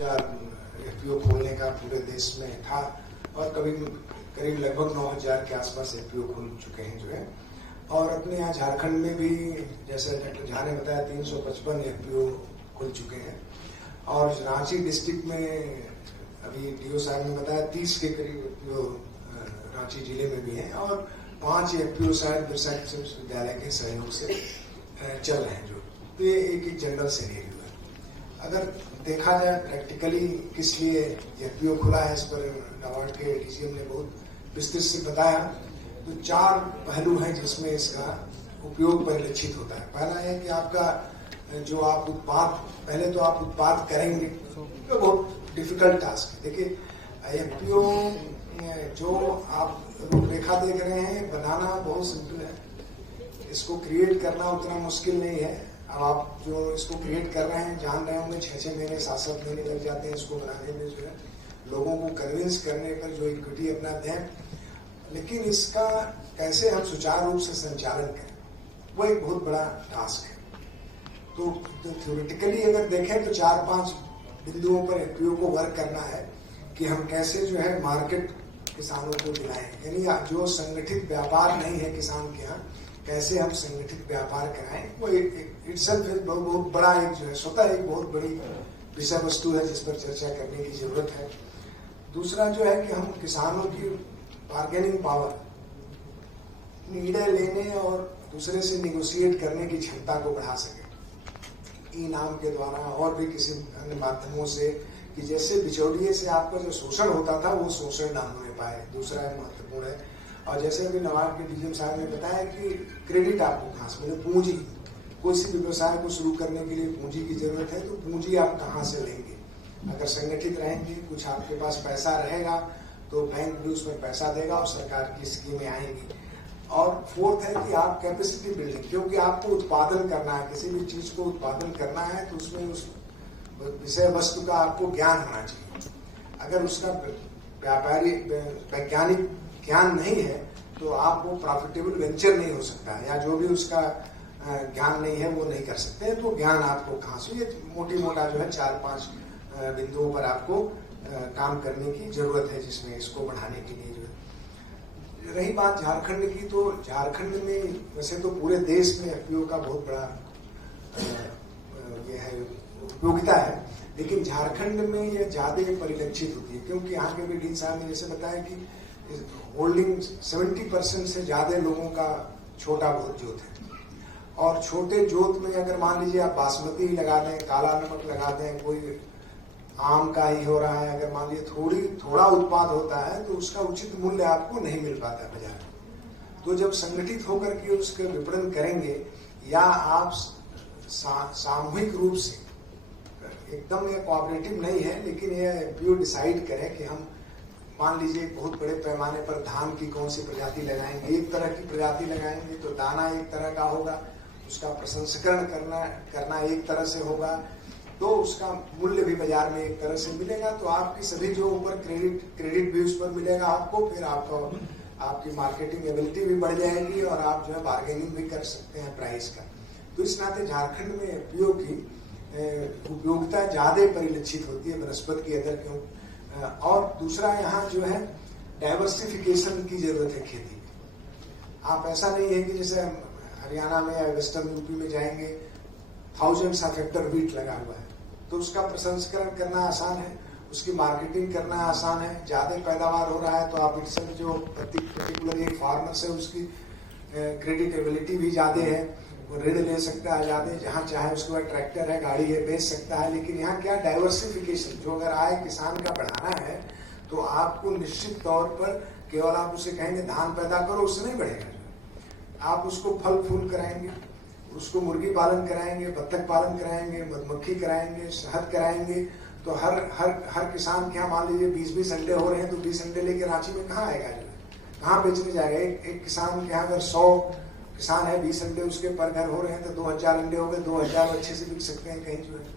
FPO खोलने का पूरे देश में था और करीब लगभग 9,000 के आसपास एफपीओ खुल चुके हैं जो है। और अपने यहाँ झारखंड में भी जैसे डॉक्टर झा ने बताया 355 एफपीओ खुल चुके हैं। और रांची डिस्ट्रिक्ट में अभी डीओ साहब ने बताया 30 के करीब एफपीओ रांची जिले में भी हैं और 5 एफपीओ शायद बिरसा कृषि विश्वविद्यालय के सहयोग से चल रहे हैं जो। तो ये एक जनरल सिनेरियो है। अगर देखा जाए प्रैक्टिकली किस लिए एफपीओ खुला है, इस पर नाबार्ड के डीजीएम ने बहुत विस्तृत से बताया। तो 4 पहलू हैं जिसमें इसका उपयोग परिलक्षित होता है। पहला है कि आपका जो आप उत्पाद, पहले तो आप उत्पाद करेंगे तो बहुत डिफिकल्ट टास्क है। देखिए एफपीओ जो आप रूपरेखा देख रहे हैं बनाना बहुत सिंपल है, इसको क्रिएट करना उतना मुश्किल नहीं है। अब आप जो इसको क्रिएट कर रहे हैं जान रहे होंगे 6-6 महीने 7-7 महीने लग जाते हैं इसको बनाने में जो है, लोगों को कन्विंस करने पर जो इक्विटी अपना दें। लेकिन इसका कैसे हम सुचारू रूप से संचालन करें वो एक बहुत बड़ा टास्क है। तो थ्योरेटिकली अगर देखें तो 4-5 बिंदुओं पर एफपीओ को वर्क करना है कि हम कैसे जो है मार्केट किसानों को दिलाएं, यानी जो संगठित व्यापार नहीं है किसान के यहाँ कैसे हम संगठित व्यापार कराएं। वो इटसेल्फ बहुत बड़ा एक जो है स्वतः एक बहुत बड़ी विषय वस्तु है जिस पर चर्चा करने की जरूरत है। दूसरा जो है कि हम किसानों की बार्गेनिंग पावर, निर्णय लेने और दूसरे से निगोशिएट करने की क्षमता को बढ़ा सके इनाम के द्वारा और भी किसी अन्य माध्यमों से, कि जैसे बिचौलिए से आपका जो शोषण होता था वो शोषण ना होने पाए। दूसरा महत्वपूर्ण है। और जैसे अभी नवाब के डीजीएम साहब ने बताया कि क्रेडिट आपको कहाँ से मिले, पूंजी, कोई भी व्यवसाय को शुरू करने के लिए पूंजी की जरूरत है, तो पूंजी आप कहाँ से लेंगे। अगर संगठित रहेंगे, कुछ आपके पास पैसा रहेगा तो बैंक भी उसमें पैसा देगा और सरकार की स्कीमें आएंगी। और फोर्थ है कि आप कैपेसिटी बिल्डिंग, क्योंकि आपको उत्पादन करना है, किसी भी चीज को उत्पादन करना है तो उसमें उस विषय वस्तु का आपको ज्ञान होना चाहिए। अगर उसका व्यापारी वैज्ञानिक ज्ञान नहीं है तो आप वो प्रॉफिटेबल वेंचर नहीं हो सकता है, या जो भी उसका ज्ञान नहीं है वो नहीं कर सकते। तो ज्ञान आपको कहाँ से, ये मोटी मोटा जो है 4-5 बिंदुओं पर आपको काम करने की जरूरत है जिसमें इसको बढ़ाने के लिए जो है। रही बात झारखंड की, तो झारखंड में वैसे तो पूरे देश में एफपीओ का बहुत बड़ा ये है उपयोगिता है, लेकिन झारखंड में ये ज्यादा परिलक्षित होती है क्योंकि यहाँ के भी डीन साहब ने जैसे बताया कि होल्डिंग 70% से ज्यादा लोगों का छोटा बहुत जोत है। और छोटे जोत में अगर मान लीजिए आप बासमती ही लगा दें, काला नमक लगा दें, कोई आम का ही हो रहा है, अगर मान लीजिए थोड़ा उत्पाद होता है तो उसका उचित मूल्य आपको नहीं मिल पाता है बाजार में। तो जब संगठित होकर के उसके विपणन करेंगे या आप सामूहिक रूप से, एकदम ये कोऑपरेटिव नहीं है लेकिन ये एफपीओ डिसाइड करें कि हम मान लीजिए बहुत बड़े पैमाने पर धान की कौन सी प्रजाति लगाएंगे, एक तरह की प्रजाति लगाएंगे तो दाना एक तरह का होगा, उसका प्रसंस्करण करना एक तरह से होगा, तो उसका मूल्य भी बाजार में एक तरह से मिलेगा। तो आपकी सभी जो ऊपर क्रेडिट भी उस पर मिलेगा आपको, फिर आपकी मार्केटिंग एबिलिटी भी बढ़ जाएगी और आप जो है बार्गेनिंग भी कर सकते हैं प्राइस का। तो इस नाते झारखंड में एफपीओ की उपयोगिता ज्यादा परिलक्षित होती है बनस्पत की अदर क्यों। और दूसरा यहाँ जो है डाइवर्सिफिकेशन की जरूरत है खेती में। आप ऐसा नहीं है कि जैसे हरियाणा में या वेस्टर्न यूपी में जाएंगे 1000 ऑफ हेक्टर वीट लगा हुआ है, तो उसका प्रसंस्करण करना आसान है, उसकी मार्केटिंग करना आसान है, ज्यादा पैदावार हो रहा है तो आप इससे जो पर्टिकुलर एक फार्मर से उसकी क्रेडिट एबिलिटी भी ज्यादा है, वो ऋण ले सकता है ज्यादा, जहाँ चाहे उसके बाद ट्रैक्टर है, गाड़ी है, बेच सकता है। लेकिन यहाँ क्या डाइवर्सिफिकेशन, जो अगर आय किसान का बढ़ाना है तो आपको निश्चित तौर पर केवल आप उसे कहेंगे धान पैदा करो, उससे नहीं बढ़ेगा। आप उसको फल फूल कराएंगे, उसको मुर्गी पालन कराएंगे, बत्तख पालन कराएंगे, मधुमक्खी कराएंगे, शहद कराएंगे, तो हर किसान के यहाँ मान लीजिए 20-20 अंडे हो रहे हैं तो 20 अंडे लेके रांची में कहाँ आएगा, कहाँ बेचने जाएगा। एक किसान के यहाँ अगर 100 किसान है, 20 अंडे उसके पर घर हो रहे हैं तो 2000 अंडे हो गए, 2000 अच्छे से बिक सकते हैं कहीं जो है,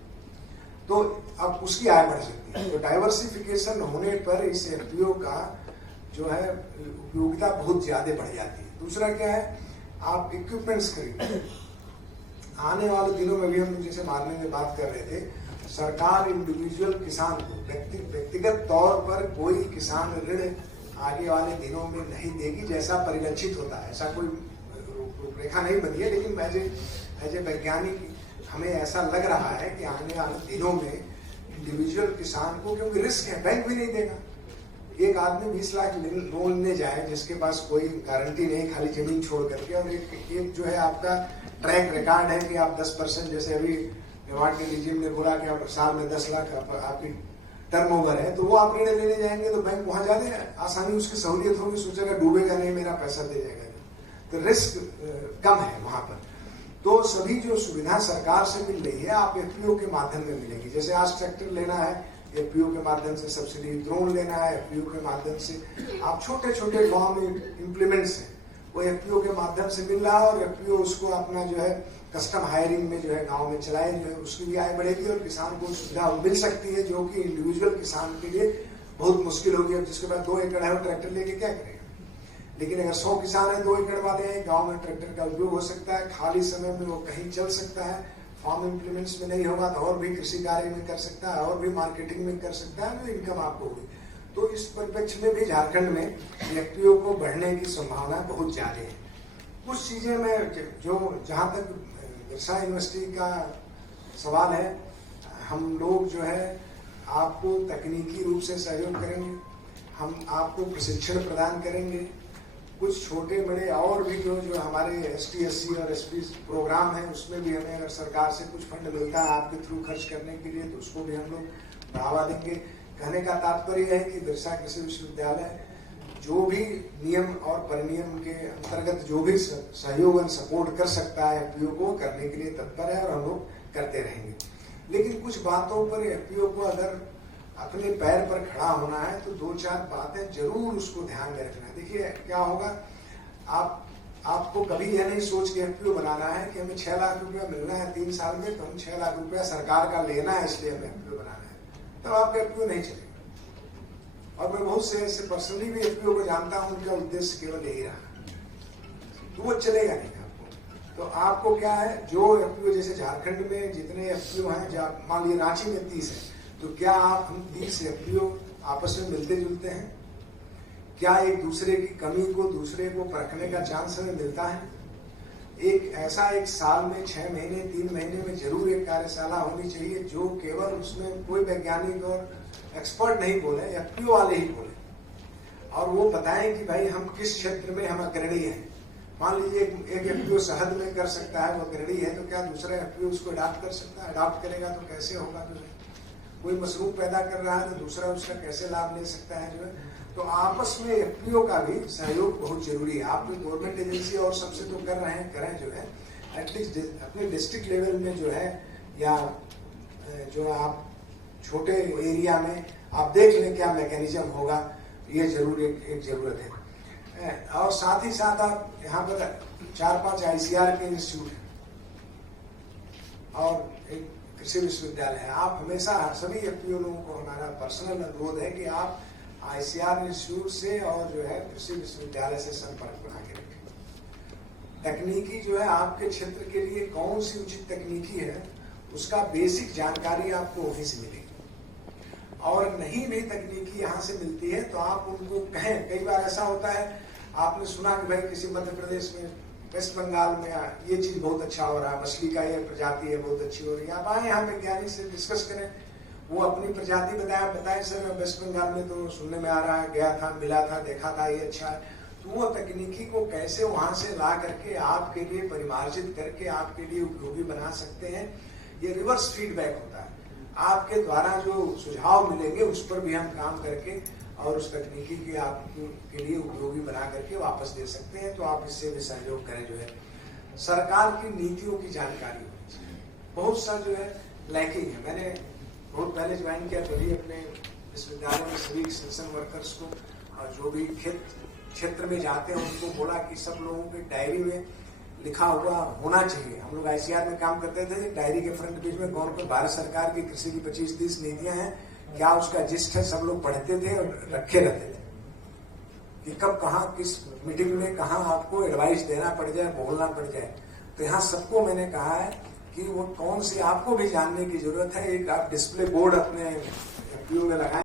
तो अब उसकी आय बढ़ सकती है। तो डाइवर्सिफिकेशन होने पर इस एफपीओ का जो है उपयोगिता बहुत ज्यादा बढ़ जाती है। दूसरा क्या है, आप इक्विपमेंट्स खरीदें। आने वाले दिनों में भी हम जैसे मार्केट में बात कर रहे थे, सरकार इंडिविजुअल किसान को व्यक्तिगत तौर पर कोई किसान ऋण आगे वाले दिनों में नहीं देगी, जैसा परिलक्षित होता है। ऐसा कोई रूपरेखा नहीं बनी है, लेकिन एज ए वैज्ञानिक हमें ऐसा लग रहा है कि आने वाले दिनों में इंडिविजुअल किसान को, क्योंकि रिस्क है, बैंक भी नहीं देगा। एक आदमी 20 लाख लोन ले जाए जिसके पास कोई गारंटी नहीं, खाली जमीन छोड़ करके, और एक जो है आपका ट्रैक रिकॉर्ड है कि आप 10%, जैसे अभी मेवाड़ के रिजीम ने बोला कि आप साल में 10 लाख आपकी टर्नओवर है, तो वो आप ऋण लेने जाएंगे तो बैंक वहां ज्यादा आसानी, उसकी सहूलियत होगी, सोचेगा डूबेगा नहीं, मेरा पैसा दे जाएगा, तो रिस्क कम है वहां पर। तो सभी जो सुविधा सरकार से मिल रही है आप एफपीओ के माध्यम में मिलेगी। जैसे आज ट्रैक्टर लेना है एफपीओ के माध्यम से सब्सिडी, ड्रोन लेना है एफपीओ के माध्यम से, आप छोटे छोटे गांव में इम्प्लीमेंट्स हैं वो एफपीओ के माध्यम से मिल रहा है, और एफपीओ उसको अपना जो है कस्टम हायरिंग में जो है गांव में चलाए, जो है उसकी भी आय बढ़ेगी और किसान को सुविधा मिल सकती है, जो कि इंडिविजुअल किसान के लिए बहुत मुश्किल होगी। अब जिसके पास 2 एकड़ है वो ट्रैक्टर लेके क्या करेगा। लेकिन अगर 100 किसान है, 2 एकड़ वाले हैं, गांव में ट्रैक्टर का उपयोग हो सकता है, खाली समय में वो कहीं चल सकता है, फार्म इम्प्लीमेंट्स में नहीं होगा तो और भी कृषि कार्य में कर सकता है, और भी मार्केटिंग में कर सकता है, तो इनकम आपको होगी। तो इस परिप्रेक्ष्य में भी झारखंड में एफपीओ को बढ़ने की संभावना बहुत ज्यादा है। कुछ चीजें में जो जहां तक बिरसा यूनिवर्सिटी का सवाल है, हम लोग जो है आपको तकनीकी रूप से सहयोग करेंगे, हम आपको प्रशिक्षण प्रदान करेंगे। कुछ छोटे बड़े और भी जो हमारे एसटी एससी और एसपी प्रोग्राम है, उसमें भी हमें अगर सरकार से कुछ फंड मिलता है आपके थ्रू खर्च करने के लिए, तो उसको भी हम लोग बढ़ावा देंगे। कहने का तात्पर्य है कि बिरसा कृषि विश्वविद्यालय जो भी नियम और परिनियम के अंतर्गत जो भी सहयोग और सपोर्ट कर सकता है एफपीओ को, करने के लिए तत्पर है, और हम लोग करते रहेंगे। लेकिन कुछ बातों पर एफपीओ को अगर अपने पैर पर खड़ा होना है तो 2-4 बातें जरूर उसको ध्यान में रखना है। देखिए क्या होगा, आपको कभी यह नहीं सोच के एफपीओ बनाना है कि हमें 6 लाख रुपया मिलना है 3 साल में, तो हम 6 लाख रुपया सरकार का लेना है इसलिए हमें एफपीओ बनाना है, तब आपका एफपीओ नहीं चलेगा। और मैं बहुत से ऐसे पर्सनली भी एफपीओ को जानता हूं, उनका उद्देश्य केवल यही रहा, तो वो चलेगा नहीं आपको। तो आपको क्या है, जो एफपीओ, जैसे झारखंड में जितने एफपीओ हैं, मान लीजिए रांची में 30 है, तो क्या हम 30 एफपीओ आपस में मिलते जुलते हैं? क्या एक दूसरे की कमी को दूसरे को परखने का चांस हमें मिलता है? एक ऐसा एक साल में 6 महीने 3 महीने में जरूर एक कार्यशाला होनी चाहिए, जो केवल उसमें कोई वैज्ञानिक और एक्सपर्ट नहीं बोले, एफपीओ वाले ही बोले, और वो बताएं कि भाई हम किस क्षेत्र में हम अग्रणी हैं। मान लीजिए एक एफपीओ शहद में कर सकता है, वो अग्रणी है, तो क्या दूसरा एफपीओ उसको अडॉप्ट कर सकता है? अडॉप्ट करेगा तो कैसे होगा? तो कोई मशरूम पैदा कर रहा है तो दूसरा उसका कैसे लाभ ले सकता है, जो है। तो आपस में एफपीओ का भी सहयोग बहुत जरूरी है। आप गवर्नमेंट एजेंसी और सबसे तो कर रहे हैं, करें, जो है एटलीस्ट अपने डिस्ट्रिक्ट लेवल में जो है, या जो आप छोटे एरिया में आप देख लें क्या मैकेनिज्म होगा, ये जरूर एक जरूरत है। और साथ ही साथ आप यहाँ पर 4-5 आईसीआर के इंस्टीट्यूट और एक कृषि विश्वविद्यालय है। आप हमेशा सभी एफपीओ लोगों को हमारा पर्सनल अनुरोध है कि आप आईसीआर इंस्टीट्यूट से और जो है कृषि विश्वविद्यालय से संपर्क बना के रखें। तकनीकी जो है आपके क्षेत्र के लिए कौन सी उचित तकनीकी है, उसका बेसिक जानकारी आपको वहीं से मिलेगी। और नहीं भी तकनीकी यहाँ से मिलती है तो आप उनको कहें। कई बार ऐसा होता है, आपने सुना कि भाई किसी मध्य प्रदेश में, वेस्ट बंगाल में ये चीज बहुत अच्छा हो रहा है, मछली का ये प्रजाति है बहुत अच्छी हो रही है, आप आए यहाँ वैज्ञानिक से डिस्कस करें, वो अपनी प्रजाति बताएं सर वेस्ट बंगाल में तो सुनने में आ रहा है, गया था, मिला था, देखा था, ये अच्छा है। तो वो तकनीकी को कैसे वहां से ला करके आपके लिए परिमार्जित करके आपके लिए उपयोगी बना सकते हैं, ये रिवर्स फीडबैक होता है। आपके द्वारा जो सुझाव मिलेंगे उस पर भी हम काम करके और उस तकनीकी के आपके लिए उपयोगी बना करके वापस दे सकते हैं। तो आप इससे भी सहयोग करें। जो है सरकार की नीतियों की जानकारी होनी चाहिए, बहुत सा जो है लैकिंग है। मैंने बहुत पहले ज्वाइन किया, तभी अपने विश्वविद्यालय में सभी एक्सटेंशन वर्कर्स को और जो भी क्षेत्र में जाते हैं उनको बोला कि सब लोगों के डायरी में लिखा हुआ होना चाहिए। हम लोग आईसीआर में काम करते थे, डायरी के फ्रंट पेज में कौन पर भारत सरकार की कृषि की 25-30 नीतियां हैं, क्या उसका जिस्ट है, सब लोग पढ़ते थे और रखे रहते थे कि कब कहाँ किस मीटिंग में कहाँ आपको एडवाइस देना पड़ जाए, बोलना पड़ जाए। तो यहाँ सबको मैंने कहा है कि वो कौन सी, आपको भी जानने की जरूरत है। एक आप डिस्प्ले बोर्ड अपने एफपीओ में लगाएं।